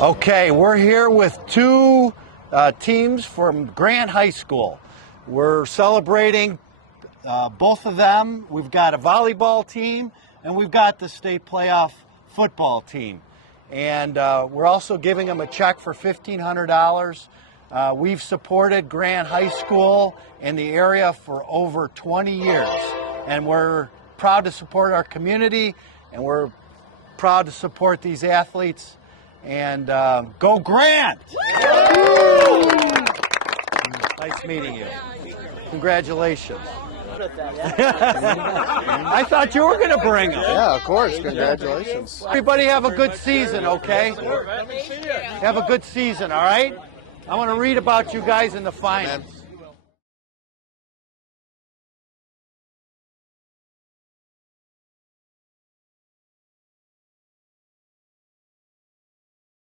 Okay, we're here with two teams from Grant High School. We're celebrating both of them. We've got a volleyball team and we've got the state playoff football team. And we're also giving them a check for $1,500. We've supported Grant High School in the area for over 20 years. And we're proud to support our community, and we're proud to support these athletes. And go Grant! Nice meeting you. Congratulations. I thought you were going to bring them. Yeah, of course. Congratulations. Everybody have a good season, okay? Have a good season, all right? I want to read about you guys in the finals.